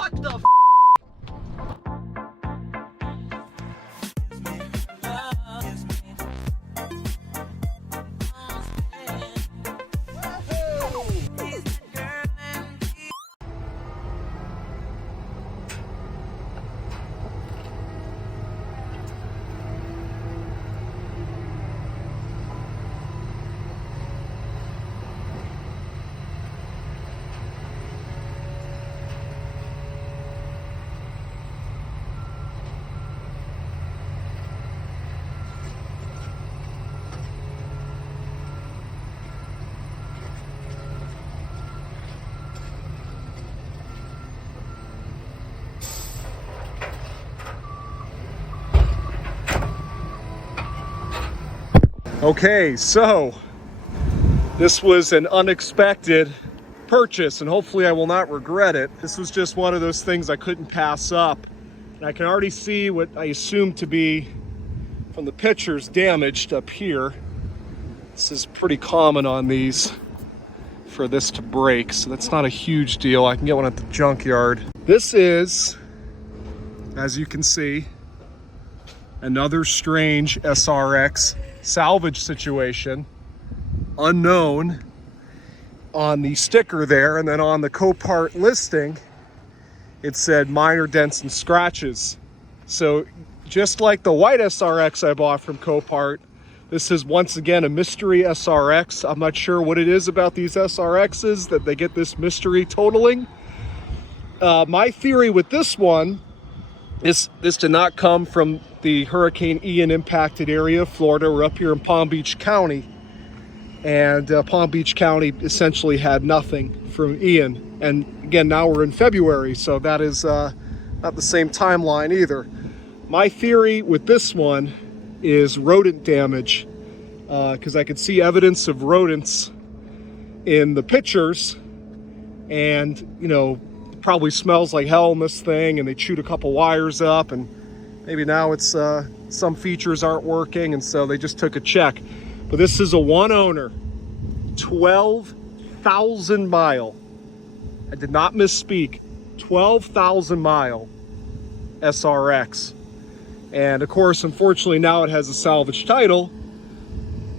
What the f? Okay, so this was an unexpected purchase and hopefully I will not regret it. This was just one of those things I couldn't pass up. And I can already see what I assume to be, from the pictures, damaged up here. This is pretty common on these for this to break, so that's not a huge deal. I can get one at the junkyard. This is, as you can see, another strange SRX salvage situation, unknown on the sticker there, and then on the Copart listing it said minor dents and scratches. So just like the white SRX I bought from Copart, this is once again a mystery SRX. I'm not sure what it is about these SRXs that they get this mystery totaling. My theory with this one is this did not come from the Hurricane Ian impacted area of Florida. We're up here in Palm Beach County, and Palm Beach County essentially had nothing from Ian. And again, now we're in February, so that is not the same timeline either. My theory with this one is rodent damage, because I could see evidence of rodents in the pictures, and you know, probably smells like hell in this thing, and they chewed a couple wires up, and maybe now it's some features aren't working, and so they just took a check. But this is a one owner, 12,000 mile, I did not misspeak, 12,000 mile SRX. And of course, unfortunately, now it has a salvage title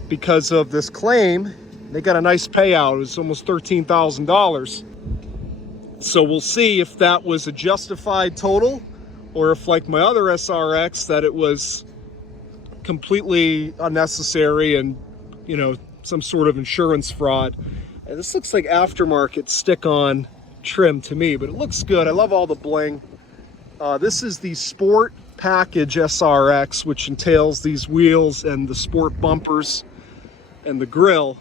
because of this claim. They got a nice payout. It was almost $13,000. So we'll see if that was a justified total, or if, like my other SRX, that it was completely unnecessary and, you know, some sort of insurance fraud. And this looks like aftermarket stick-on trim to me, but it looks good. I love all the bling. This is the Sport Package SRX, which entails these wheels and the sport bumpers and the grille.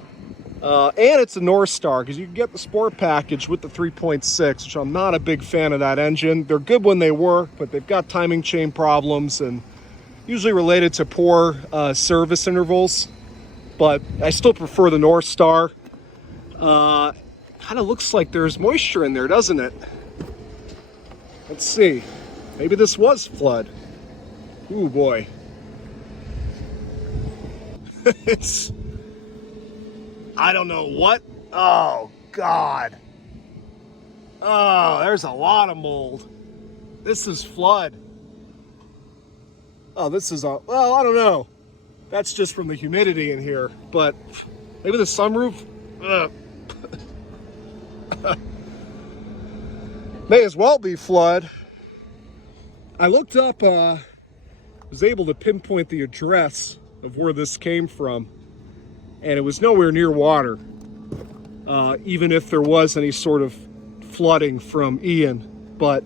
And it's a North Star, because you can get the Sport Package with the 3.6, which I'm not a big fan of that engine. They're good when they work, but they've got timing chain problems and usually related to poor service intervals. But I still prefer the North Star. Kind of looks like there's moisture in there, doesn't it? Let's see. Maybe this was flood. Ooh, boy. It's... I don't know what. Oh, God. Oh, there's a lot of mold. This is flood. Oh, this is a... Well, I don't know. That's just from the humidity in here. But maybe the sunroof... May as well be flood. I looked up, was able to pinpoint the address of where this came from, and it was nowhere near water, even if there was any sort of flooding from Ian. But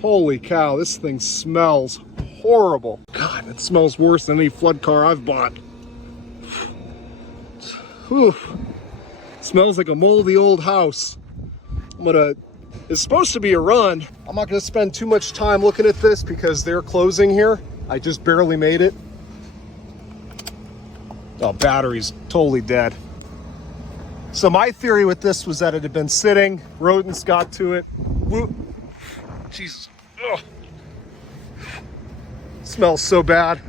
holy cow, this thing smells horrible. God, it smells worse than any flood car I've bought. Whew. It smells like a moldy old house. It's supposed to be a run. I'm not gonna spend too much time looking at this because they're closing here. I just barely made it. Oh, battery's totally dead. So my theory with this was that it had been sitting, rodents got to it. Whoop. Jesus. Ugh. It smells so bad.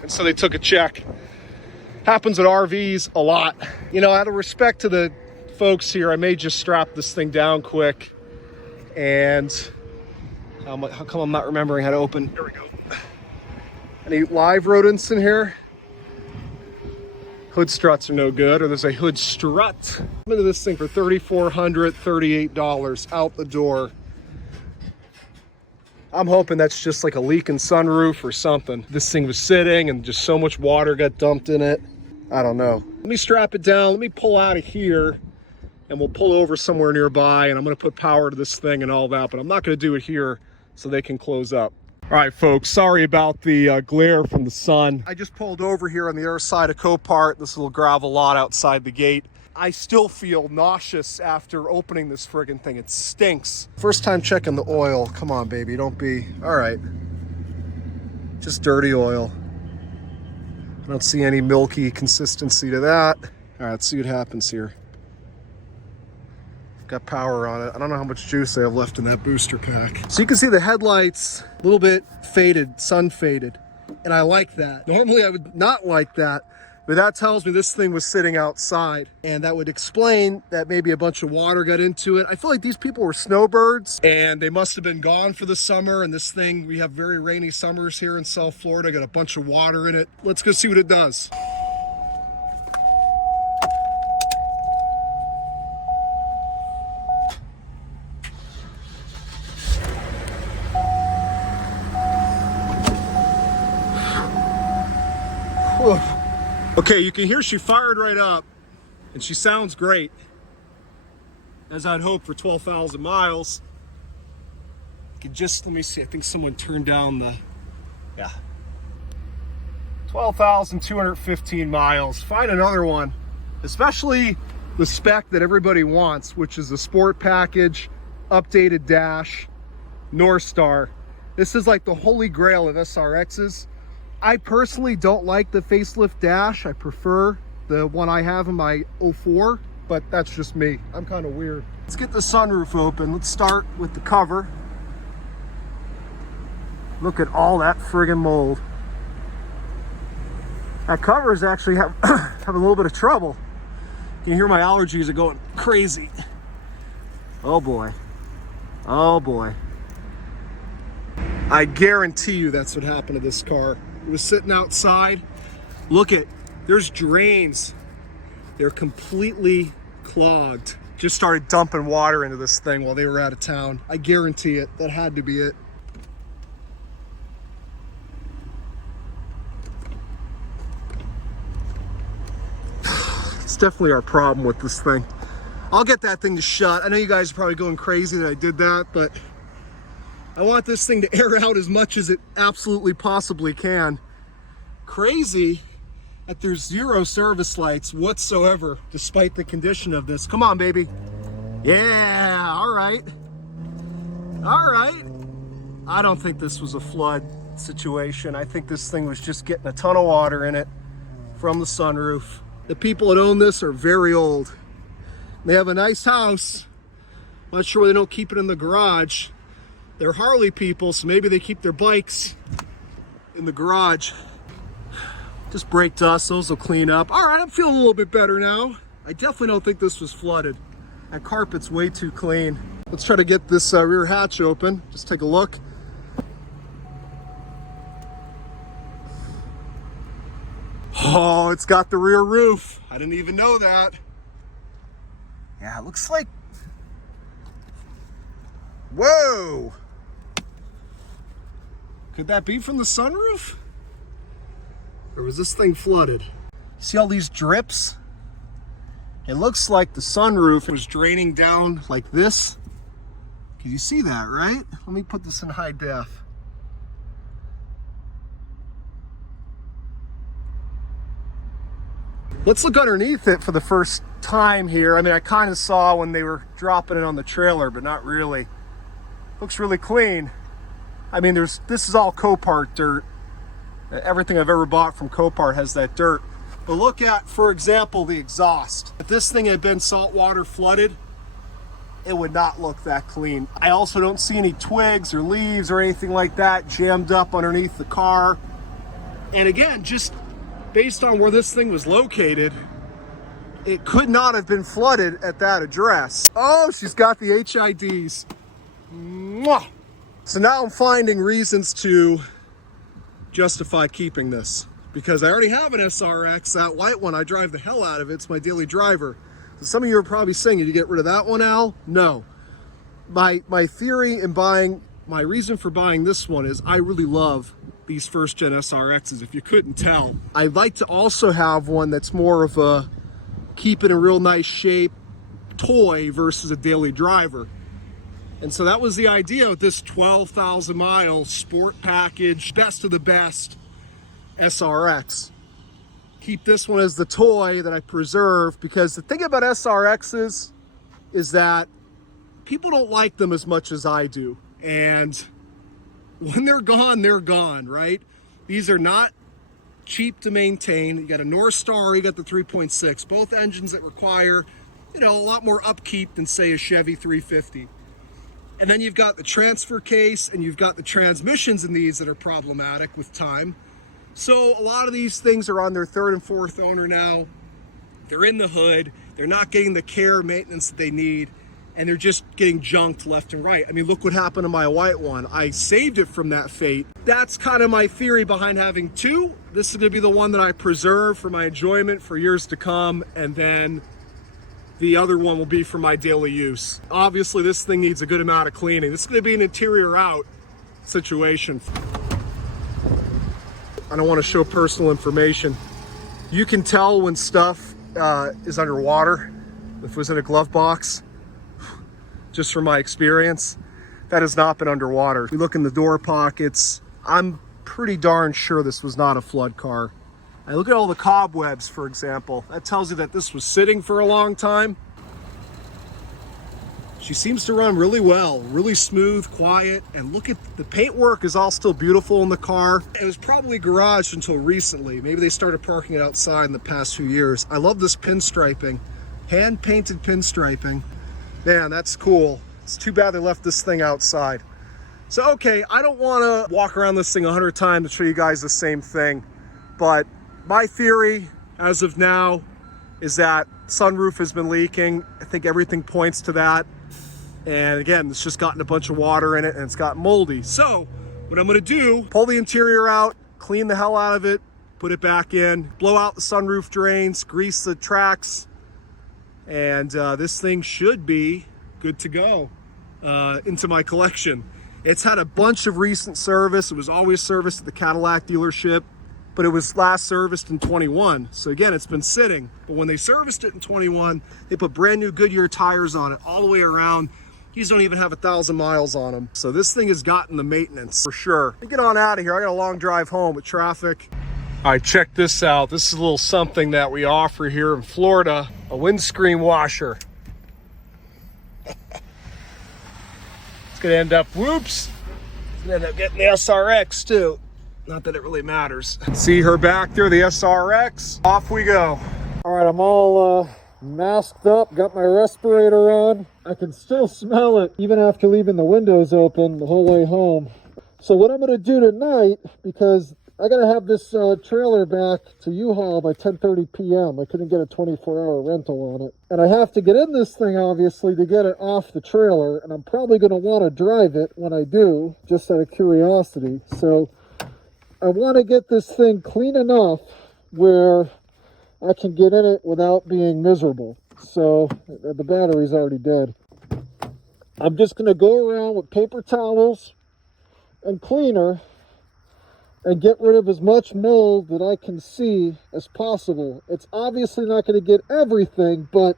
And so they took a check. Happens at RVs a lot. You know, out of respect to the folks here, I may just strap this thing down quick And how come I'm not remembering how to open? There we go. Any live rodents in here? Hood struts are no good, or there's a hood strut. I'm into this thing for $3,438 out the door. I'm hoping that's just like a leaking sunroof or something. This thing was sitting and just so much water got dumped in it. I don't know. Let me strap it down. Let me pull out of here and we'll pull over somewhere nearby, and I'm gonna put power to this thing and all that, but I'm not gonna do it here so they can close up. All right, folks, sorry about the glare from the sun. I just pulled over here on the other side of Copart, this little gravel lot outside the gate. I still feel nauseous after opening this friggin' thing. It stinks. First time checking the oil. Come on, baby, don't be. All right. Just dirty oil. I don't see any milky consistency to that. All right, let's see what happens here. Got power on it. I don't know how much juice I have left in that booster pack. So you can see the headlights a little bit faded, sun faded. And I like that. Normally I would not like that, but that tells me this thing was sitting outside, and that would explain that maybe a bunch of water got into it. I feel like these people were snowbirds and they must have been gone for the summer, and this thing, we have very rainy summers here in South Florida, got a bunch of water in it. Let's go see what it does. Okay, you can hear she fired right up, and she sounds great, as I'd hope for 12,000 miles. You can just, let me see, I think someone turned down the, yeah. 12,215 miles. Find another one, especially the spec that everybody wants, which is the sport package, updated dash, North Star. This is like the holy grail of SRXs. I personally don't like the facelift dash. I prefer the one I have in my 04, but that's just me. I'm kind of weird. Let's get the sunroof open. Let's start with the cover. Look at all that friggin' mold. That cover is actually having a little bit of trouble. You can hear my allergies are going crazy. Oh boy. Oh boy. I guarantee you that's what happened to this car. It was sitting outside. Look at, there's drains. They're completely clogged. Just started dumping water into this thing while they were out of town. I guarantee it. That had to be it. It's definitely our problem with this thing. I'll get that thing to shut. I know you guys are probably going crazy that I did that, but I want this thing to air out as much as it absolutely possibly can. Crazy that there's zero service lights whatsoever, despite the condition of this. Come on, baby. Yeah, all right. All right. I don't think this was a flood situation. I think this thing was just getting a ton of water in it from the sunroof. The people that own this are very old. They have a nice house. I'm not sure why they don't keep it in the garage. They're Harley people, so maybe they keep their bikes in the garage. Just brake dust, those will clean up. All right, I'm feeling a little bit better now. I definitely don't think this was flooded. That carpet's way too clean. Let's try to get this rear hatch open. Just take a look. Oh, it's got the rear roof. I didn't even know that. Yeah, it looks like, whoa. Could that be from the sunroof? Or was this thing flooded? See all these drips? It looks like the sunroof was draining down like this. Can you see that, right? Let me put this in high def. Let's look underneath it for the first time here. I mean, I kind of saw when they were dropping it on the trailer, but not really. Looks really clean. I mean, this is all Copart dirt. Everything I've ever bought from Copart has that dirt. But look at, for example, the exhaust. If this thing had been saltwater flooded, it would not look that clean. I also don't see any twigs or leaves or anything like that jammed up underneath the car. And again, just based on where this thing was located, it could not have been flooded at that address. Oh, she's got the HIDs. Mwah! So now I'm finding reasons to justify keeping this, because I already have an SRX, that white one. I drive the hell out of it. It's my daily driver. So some of you are probably saying, did you get rid of that one, Al? No. My theory in buying, my reason for buying this one is I really love these first gen SRXs, if you couldn't tell. I'd like to also have one that's more of a keep it in real nice shape toy versus a daily driver. And so that was the idea of this 12,000 mile sport package, best of the best SRX. Keep this one as the toy that I preserve, because the thing about SRXs is that people don't like them as much as I do. And when they're gone, right? These are not cheap to maintain. You got a North Star, you got the 3.6, both engines that require, you know, a lot more upkeep than say a Chevy 350. And then you've got the transfer case, and you've got the transmissions in these that are problematic with time. So a lot of these things are on their third and fourth owner now. They're in the hood. They're not getting the care, maintenance that they need, and they're just getting junked left and right. I mean, look what happened to my white one. I saved it from that fate. That's kind of my theory behind having two. This is gonna be the one that I preserve for my enjoyment for years to come, and then the other one will be for my daily use. Obviously, this thing needs a good amount of cleaning. This is gonna be an interior out situation. I don't wanna show personal information. You can tell when stuff is underwater, if it was in a glove box, just from my experience. That has not been underwater. We look in the door pockets. I'm pretty darn sure this was not a flood car. I look at all the cobwebs, for example. That tells you that this was sitting for a long time. She seems to run really well, really smooth, quiet, and look at the paintwork is all still beautiful in the car. It was probably garaged until recently. Maybe they started parking it outside in the past few years. I love this pinstriping, hand-painted pinstriping. Man, that's cool. It's too bad they left this thing outside. So, okay, I don't want to walk around this thing 100 times to show you guys the same thing, but my theory as of now is that sunroof has been leaking. I think everything points to that. And again, it's just gotten a bunch of water in it and it's got moldy. So what I'm gonna do, pull the interior out, clean the hell out of it, put it back in, blow out the sunroof drains, grease the tracks, and this thing should be good to go into my collection. It's had a bunch of recent service. It was always serviced at the Cadillac dealership, but it was last serviced in 21. So again, it's been sitting. But when they serviced it in 21, they put brand new Goodyear tires on it all the way around. These don't even have 1,000 miles on them. So this thing has gotten the maintenance for sure. Let me get on out of here. I got a long drive home with traffic. All right, check this out. This is a little something that we offer here in Florida, a windscreen washer. It's gonna end up, whoops, it's gonna end up getting the SRX too. Not that it really matters. See her back there, the SRX. Off we go. All right, I'm all masked up, got my respirator on. I can still smell it even after leaving the windows open the whole way home. So what I'm gonna do tonight, because I gotta have this trailer back to U-Haul by 10:30 p.m. I couldn't get a 24-hour rental on it. And I have to get in this thing, obviously, to get it off the trailer. And I'm probably gonna wanna drive it when I do, just out of curiosity. So I wanna get this thing clean enough where I can get in it without being miserable. So the battery's already dead. I'm just gonna go around with paper towels and cleaner and get rid of as much mold that I can see as possible. It's obviously not going to get everything, but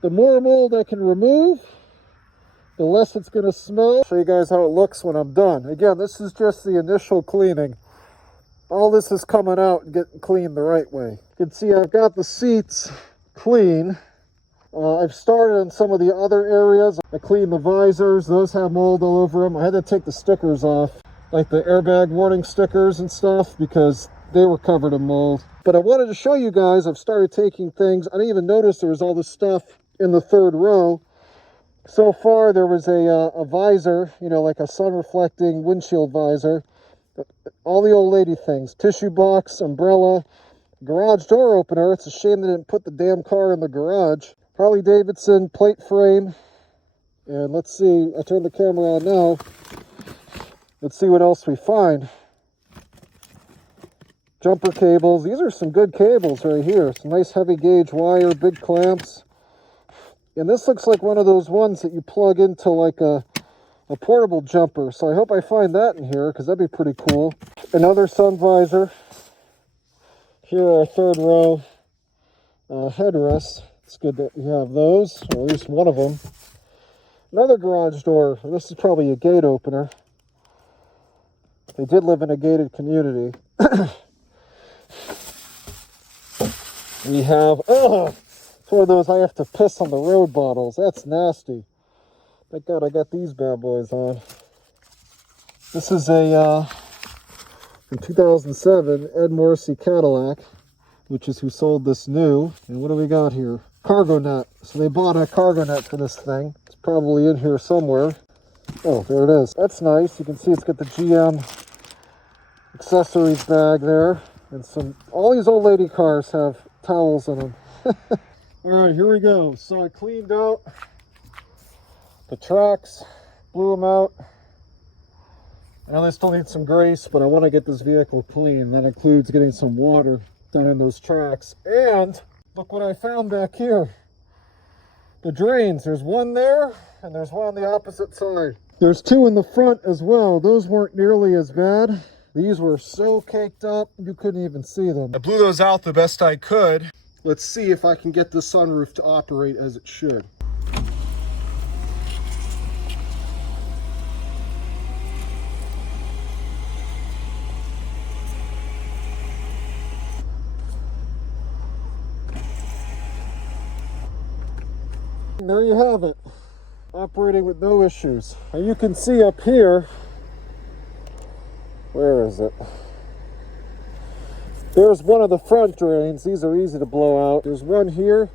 the more mold I can remove, the less it's going to smell. I'll show you guys how it looks when I'm done. Again, this is just the initial cleaning. All this is coming out and getting cleaned the right way. You can see I've got the seats clean. I've started in some of the other areas. I cleaned the visors. Those have mold all over them. I had to take the stickers off, like the airbag warning stickers and stuff, because they were covered in mold. But I wanted to show you guys, I've started taking things. I didn't even notice there was all this stuff in the third row. So far, there was a visor, you know, like a sun-reflecting windshield visor. All the old lady things, tissue box, umbrella, garage door opener. It's a shame they didn't put the damn car in the garage. Harley Davidson plate frame, And let's see, I turn the camera on now. Let's see what else we find. Jumper cables. These are some good cables right here. Some nice heavy gauge wire, big clamps. And this looks like one of those ones that you plug into like a portable jumper. So I hope I find that in here, because that'd be pretty cool. Another sun visor. Here are our third row headrests. It's good that you have those, or at least one of them. Another garage door. This is probably a gate opener. They did live in a gated community. We have, it's one of those I have to piss on the road bottles. That's nasty. Thank God I got these bad boys on. This is a, from 2007, Ed Morrissey Cadillac, which is who sold this new. And what do we got here? Cargo net. So they bought a cargo net for this thing. It's probably in here somewhere. Oh, there it is. That's nice. You can see it's got the GM accessories bag there. And some, all these old lady cars have towels in them. All right, here we go. So I cleaned out the tracks, blew them out. I know they still need some grease, but I want to get this vehicle clean. That includes getting some water done in those tracks. And look what I found back here. The drains. There's one there, and there's one on the opposite side. There's two in the front as well. Those weren't nearly as bad. These were so caked up, you couldn't even see them. I blew those out the best I could. Let's see if I can get the sunroof to operate as it should. And there you have it, operating with no issues. And you can see up here, where is it? There's one of the front drains. These are easy to blow out. There's one here,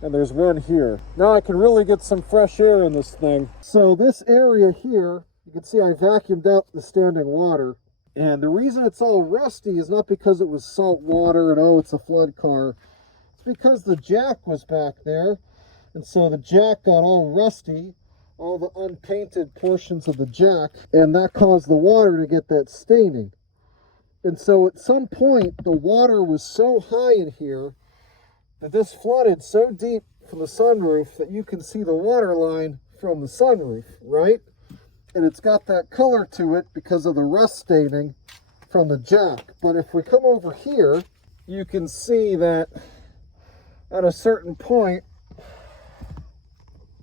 and there's one here. Now I can really get some fresh air in this thing. So this area here, you can see I vacuumed out the standing water. And the reason it's all rusty is not because it was salt water and oh, it's a flood car. It's because the jack was back there. And so the jack got all rusty, all the unpainted portions of the jack, and that caused the water to get that staining. And so at some point, the water was so high in here that this flooded so deep from the sunroof that you can see the water line from the sunroof, right? And it's got that color to it because of the rust staining from the jack. But if we come over here, you can see that at a certain point,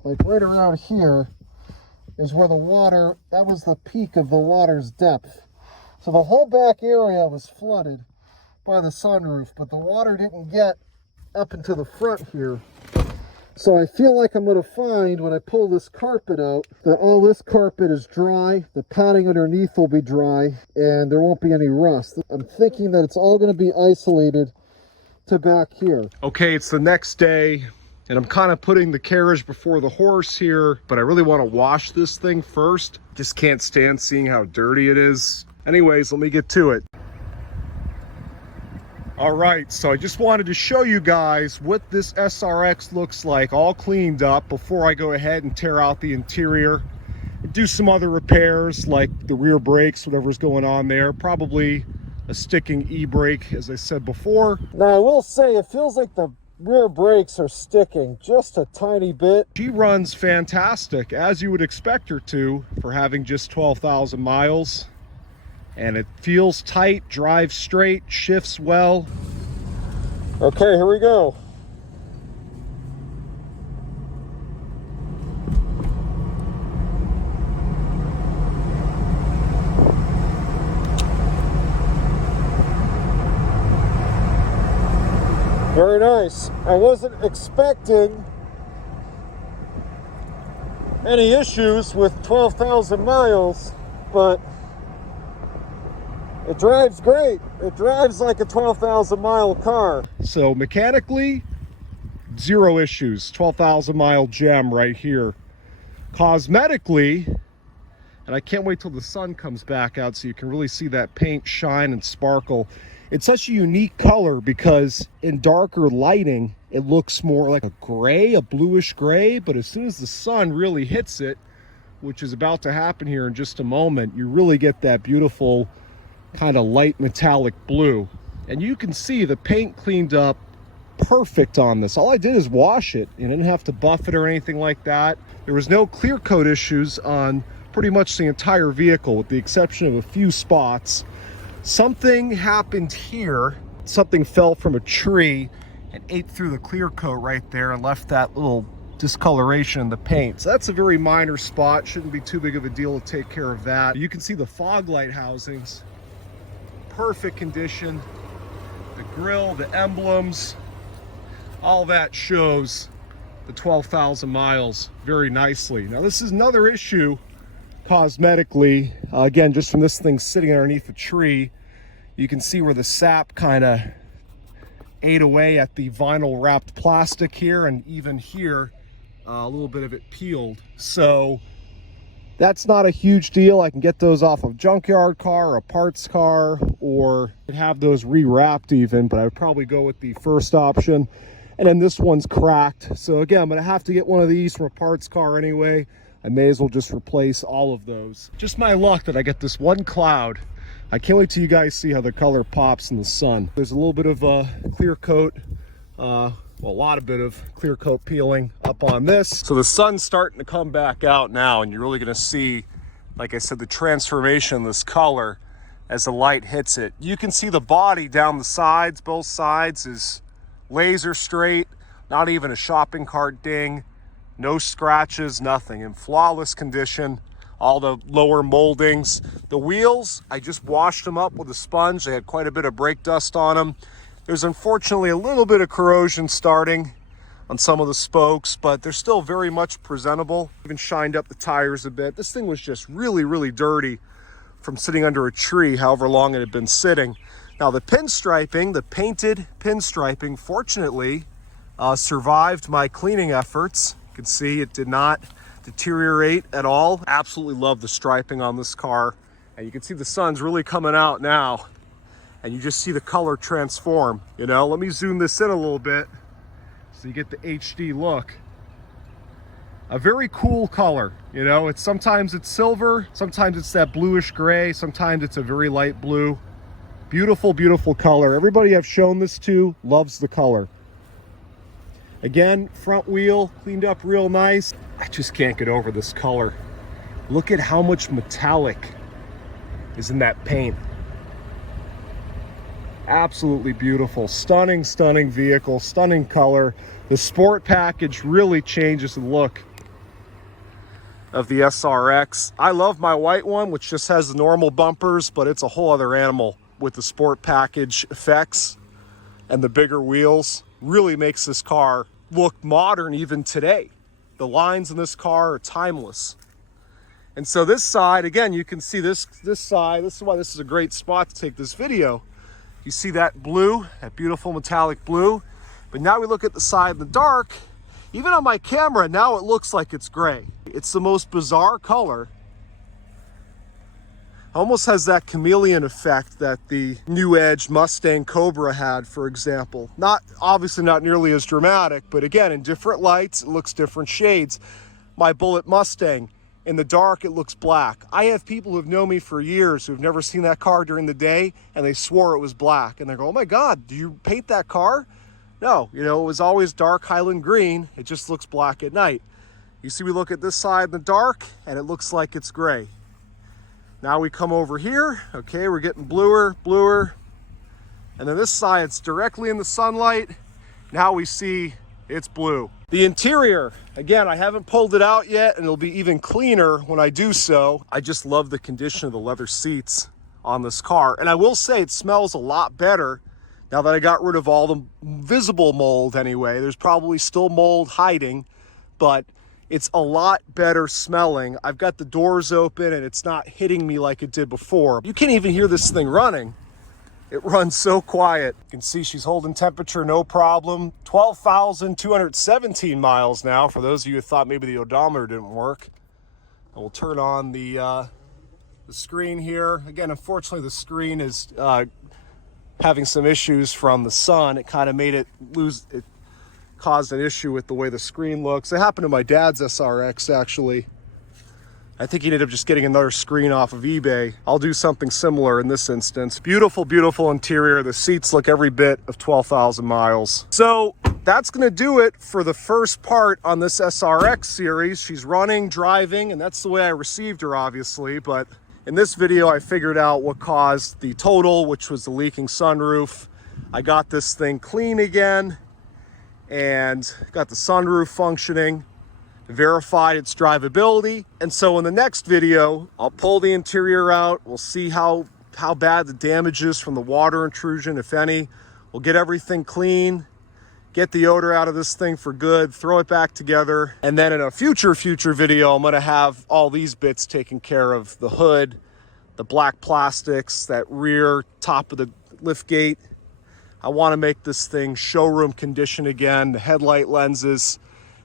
like right around here, is where the water, that was the peak of the water's depth. So the whole back area was flooded by the sunroof, but the water didn't get up into the front here. So I feel like I'm going to find, when I pull this carpet out, that all this carpet is dry, the padding underneath will be dry, and there won't be any rust. I'm thinking that it's all going to be isolated to back here. Okay, it's the next day. And I'm kind of putting the carriage before the horse here, but I really want to wash this thing first. Just can't stand seeing how dirty it is. Anyways, let me get to it. All right, so I just wanted to show you guys what this SRX looks like all cleaned up before I go ahead and tear out the interior and do some other repairs like the rear brakes, whatever's going on there. Probably a sticking e-brake, as I said before. Now I will say, it feels like the rear brakes are sticking just a tiny bit. She runs fantastic, as you would expect her to, for having just 12,000 miles. And it feels tight, drives straight, shifts well. Okay, here we go. Very nice. I wasn't expecting any issues with 12,000 miles, but it drives great. It drives like a 12,000 mile car. So mechanically, zero issues. 12,000 mile gem right here. Cosmetically, And I can't wait till the sun comes back out so you can really see that paint shine and sparkle. It's such a unique color because in darker lighting, it looks more like a gray, a bluish gray. But as soon as the sun really hits it, which is about to happen here in just a moment, you really get that beautiful kind of light metallic blue. And you can see the paint cleaned up perfect on this. All I did is wash it and didn't have to buff it or anything like that. There was no clear coat issues on pretty much the entire vehicle with the exception of a few spots. Something happened here. Something fell from a tree and ate through the clear coat right there and left that little discoloration in the paint. So that's a very minor spot. Shouldn't be too big of a deal to take care of that. You can see the fog light housings. Perfect condition. The grille, the emblems, all that shows the 12,000 miles very nicely. Now this is another issue cosmetically. Again, just from this thing sitting underneath the tree, you can see where the sap kind of ate away at the vinyl wrapped plastic here, and even here a little bit of it peeled. So that's not a huge deal. I can get those off of junkyard car or a parts car, or have those rewrapped even, but I would probably go with the first option. And then this one's cracked, so again, I'm gonna have to get one of these from a parts car anyway. I may as well just replace all of those. Just my luck that I get this one cloud. I can't wait till you guys see how the color pops in the sun. There's a little bit of a clear coat, well, a lot of bit of clear coat peeling up on this. So the sun's starting to come back out now, and you're really gonna see, like I said, the transformation in this color as the light hits it. You can see the body down the sides, both sides is laser straight, not even a shopping cart ding. No scratches, nothing, in flawless condition. All the lower moldings. The wheels, I just washed them up with a sponge. They had quite a bit of brake dust on them. There's unfortunately a little bit of corrosion starting on some of the spokes, but they're still very much presentable. Even shined up the tires a bit. This thing was just really, really dirty from sitting under a tree, however long it had been sitting. Now the pinstriping, the painted pinstriping, fortunately survived my cleaning efforts. You can see it did not deteriorate at all. Absolutely love the striping on this car. And you can see the sun's really coming out now, and you just see the color transform. You know, let me zoom this in a little bit so you get the HD look. A very cool color. You know, it's sometimes it's silver, sometimes it's that bluish gray, sometimes it's a very light blue. Beautiful, beautiful color. Everybody I've shown this to loves the color. Again, front wheel cleaned up real nice. I just can't get over this color. Look at how much metallic is in that paint. Absolutely beautiful. Stunning, stunning vehicle, stunning color. The sport package really changes the look of the SRX. I love my white one, which just has the normal bumpers, but it's a whole other animal with the sport package effects and the bigger wheels. Really makes this car look modern even today. The lines in this car are timeless. And so this side, again, you can see this side. This is why this is a great spot to take this video. You see that blue, that beautiful metallic blue. But now we look at the side in the dark. Even on my camera, now it looks like it's gray. It's the most bizarre color. Almost has that chameleon effect that the New Edge Mustang Cobra had, for example. Obviously not nearly as dramatic, but again, in different lights, it looks different shades. My Bullet Mustang, in the dark, it looks black. I have people who've known me for years who've never seen that car during the day, and they swore it was black. And they go, oh my God, do you paint that car? No, you know, it was always dark Highland green. It just looks black at night. You see, we look at this side in the dark, and it looks like it's gray. Now we come over here, okay, we're getting bluer, bluer. And then this side, it's directly in the sunlight. Now we see it's blue. The interior, again, I haven't pulled it out yet, and it'll be even cleaner when I do so. I just love the condition of the leather seats on this car. And I will say it smells a lot better now that I got rid of all the visible mold anyway. There's probably still mold hiding, but it's a lot better smelling. I've got the doors open and it's not hitting me like it did before. You can't even hear this thing running. It runs so quiet. You can see she's holding temperature, no problem. 12,217 miles now, for those of you who thought maybe the odometer didn't work. I will turn on the screen here. Again, unfortunately, the screen is having some issues from the sun. It kind of made it lose, it caused an issue with the way the screen looks. It happened to my dad's SRX, actually. I think he ended up just getting another screen off of eBay. I'll do something similar in this instance. Beautiful, beautiful interior. The seats look every bit of 12,000 miles. So that's gonna do it for the first part on this SRX series. She's running, driving, and that's the way I received her, obviously. But in this video, I figured out what caused the total, which was the leaking sunroof. I got this thing clean again and got the sunroof functioning, verified its drivability. And so in the next video, I'll pull the interior out. We'll see how bad the damage is from the water intrusion, if any. We'll get everything clean, get the odor out of this thing for good, throw it back together. And then in a future video, I'm gonna have all these bits taken care of: the hood, the black plastics, that rear top of the lift gate. I wanna make this thing showroom condition again, the headlight lenses.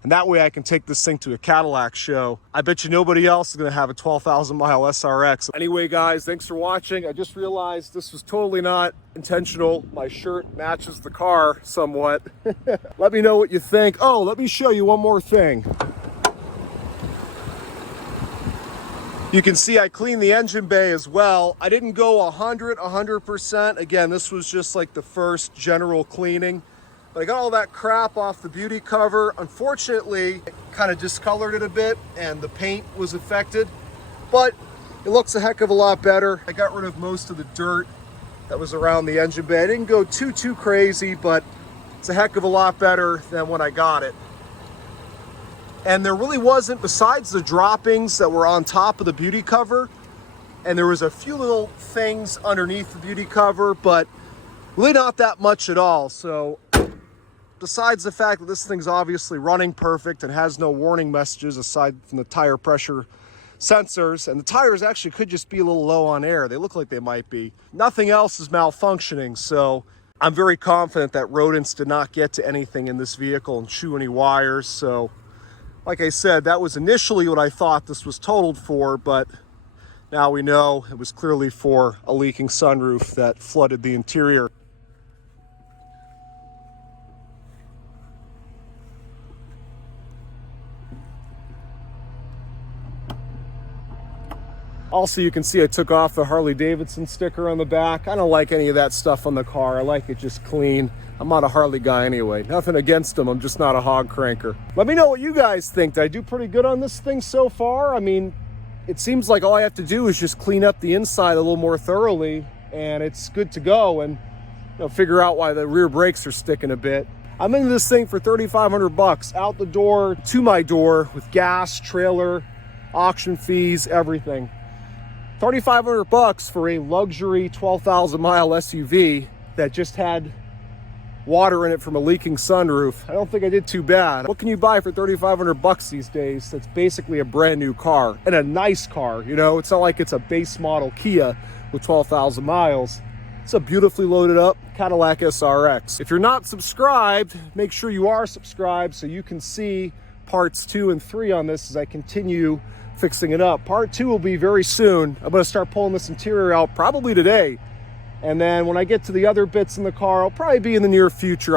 And that way I can take this thing to a Cadillac show. I bet you nobody else is gonna have a 12,000 mile SRX. Anyway, guys, thanks for watching. I just realized this was totally not intentional. My shirt matches the car somewhat. Let me know what you think. Oh, let me show you one more thing. You can see I cleaned the engine bay as well. I didn't go 100%. Again, this was just like the first general cleaning. But I got all that crap off the beauty cover. Unfortunately, it kind of discolored it a bit and the paint was affected, but it looks a heck of a lot better. I got rid of most of the dirt that was around the engine bay. I didn't go too crazy, but it's a heck of a lot better than when I got it. And there really wasn't, besides the droppings that were on top of the beauty cover, and there was a few little things underneath the beauty cover, but really not that much at all. So besides the fact that this thing's obviously running perfect and has no warning messages aside from the tire pressure sensors, and the tires actually could just be a little low on air. They look like they might be. Nothing else is malfunctioning, so I'm very confident that rodents did not get to anything in this vehicle and chew any wires. So like I said, that was initially what I thought this was totaled for, but now we know it was clearly for a leaking sunroof that flooded the interior. Also, you can see I took off the Harley Davidson sticker on the back. I don't like any of that stuff on the car. I like it just clean. I'm not a Harley guy anyway. Nothing against them, I'm just not a hog cranker. Let me know what you guys think. Did I do pretty good on this thing so far? I mean, it seems like all I have to do is just clean up the inside a little more thoroughly and it's good to go, and figure out why the rear brakes are sticking a bit. I'm into this thing for $3,500 out the door to my door with gas, trailer, auction fees, everything. $3,500 for a luxury 12,000 mile SUV that just had water in it from a leaking sunroof. I don't think I did too bad. What can you buy for $3,500 these days that's basically a brand new car, and a nice car? It's not like it's a base model Kia with 12,000 miles. It's a beautifully loaded up Cadillac SRX. If you're not subscribed, make sure you are subscribed so you can see parts 2 and 3 on this as I continue fixing it up. Part 2 will be very soon. I'm going to start pulling this interior out probably today. And then when I get to the other bits in the car, I'll probably be in the near future.